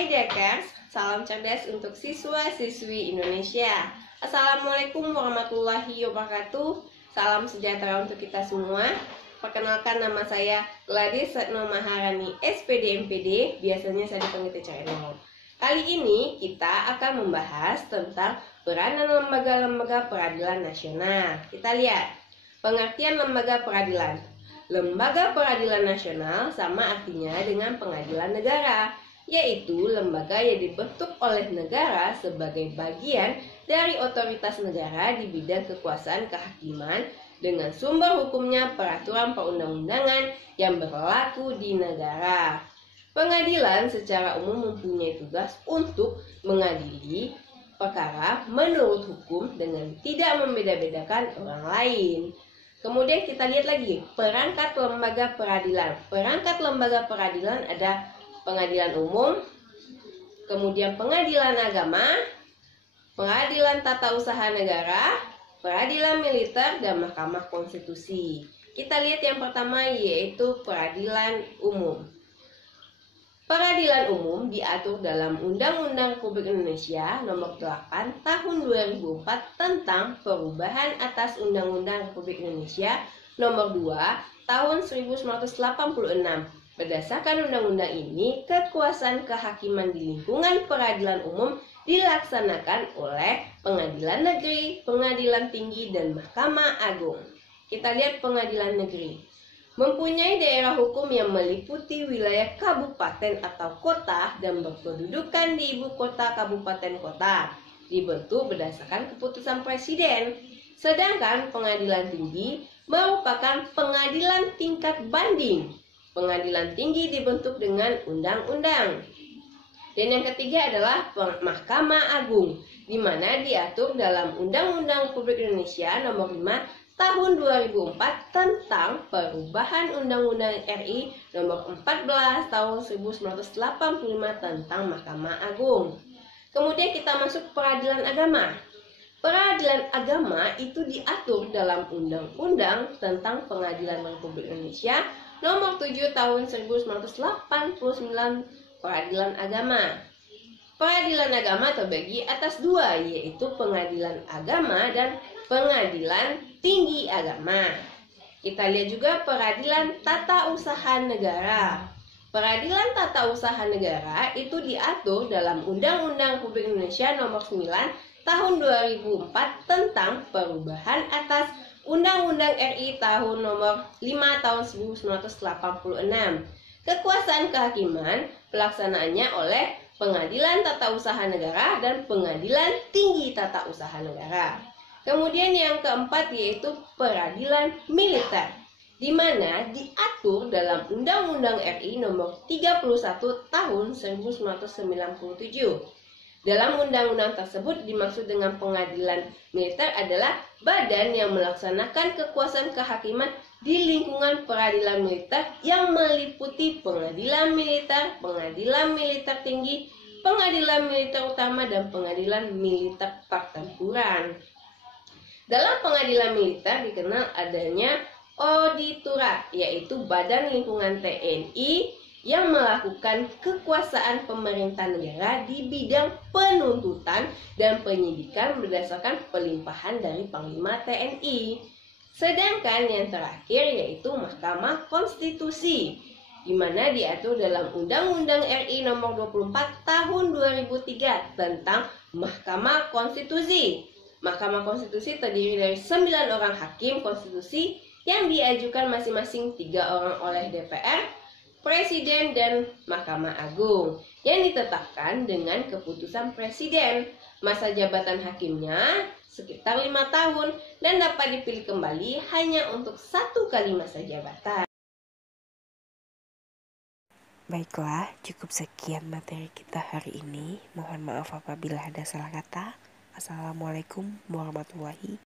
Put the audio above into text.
Hai Dekers, salam cerdas untuk siswa-siswi Indonesia. Assalamualaikum warahmatullahi wabarakatuh. Salam sejahtera untuk kita semua. Perkenalkan, nama saya Gladys Setno Maharani, SPD MPD, biasanya saya dipanggil Teacher Eno. Kali ini kita akan membahas tentang peranan lembaga-lembaga peradilan nasional. Kita lihat pengertian lembaga peradilan. Lembaga peradilan nasional sama artinya dengan pengadilan negara, yaitu lembaga yang dibentuk oleh negara sebagai bagian dari otoritas negara di bidang kekuasaan kehakiman dengan sumber hukumnya peraturan perundang-undangan yang berlaku di negara. Pengadilan secara umum mempunyai tugas untuk mengadili perkara menurut hukum dengan tidak membeda-bedakan orang lain. Kemudian kita lihat lagi perangkat lembaga peradilan. Perangkat lembaga peradilan ada pengadilan umum, kemudian pengadilan agama, pengadilan tata usaha negara, peradilan militer, dan mahkamah konstitusi. Kita lihat yang pertama yaitu peradilan umum. Peradilan umum diatur dalam Undang-Undang Republik Indonesia Nomor 8 Tahun 2004 tentang perubahan atas Undang-Undang Republik Indonesia Nomor 2 Tahun 1986. Berdasarkan undang-undang ini, kekuasaan kehakiman di lingkungan peradilan umum dilaksanakan oleh pengadilan negeri, pengadilan tinggi, dan Mahkamah Agung. Kita lihat pengadilan negeri. Mempunyai daerah hukum yang meliputi wilayah kabupaten atau kota dan berkedudukan di ibu kota kabupaten kota, dibentuk berdasarkan keputusan presiden. Sedangkan pengadilan tinggi merupakan pengadilan tingkat banding. Pengadilan tinggi dibentuk dengan undang-undang. Dan yang ketiga adalah Mahkamah Agung, di mana diatur dalam Undang-Undang Republik Indonesia Nomor 5 Tahun 2004 tentang perubahan Undang-Undang RI Nomor 14 Tahun 1985 tentang Mahkamah Agung. Kemudian kita masuk peradilan agama. Peradilan agama itu diatur dalam Undang-Undang tentang Pengadilan Republik Indonesia Nomor 7 Tahun 1989 Peradilan Agama. Peradilan agama terbagi atas dua, yaitu pengadilan agama dan pengadilan tinggi agama. Kita lihat juga peradilan tata usaha negara. Peradilan tata usaha negara itu diatur dalam Undang-Undang Republik Indonesia Nomor 9 Tahun 2004 tentang perubahan atas Undang-Undang RI Tahun Nomor 5 Tahun 1986. Kekuasaan kehakiman pelaksanaannya oleh Pengadilan Tata Usaha Negara dan Pengadilan Tinggi Tata Usaha Negara. Kemudian yang keempat yaitu peradilan militer, di mana diatur dalam Undang-Undang RI Nomor 31 Tahun 1997. Dalam undang-undang tersebut dimaksud dengan pengadilan militer adalah badan yang melaksanakan kekuasaan kehakiman di lingkungan peradilan militer yang meliputi pengadilan militer tinggi, pengadilan militer utama, dan pengadilan militer pertempuran. Dalam pengadilan militer dikenal adanya auditora, yaitu badan lingkungan TNI yang melakukan kekuasaan pemerintah negara di bidang penuntutan dan penyidikan berdasarkan pelimpahan dari Panglima TNI. Sedangkan yang terakhir yaitu Mahkamah Konstitusi, di mana diatur dalam Undang-Undang RI Nomor 24 Tahun 2003 tentang Mahkamah Konstitusi. Mahkamah Konstitusi terdiri dari 9 orang hakim konstitusi yang diajukan masing-masing 3 orang oleh DPR, Presiden, dan Mahkamah Agung yang ditetapkan dengan keputusan Presiden. Masa jabatan hakimnya sekitar 5 tahun dan dapat dipilih kembali hanya untuk 1 kali masa jabatan. Baiklah, cukup sekian materi kita hari ini. Mohon maaf apabila ada salah kata. Assalamualaikum warahmatullahi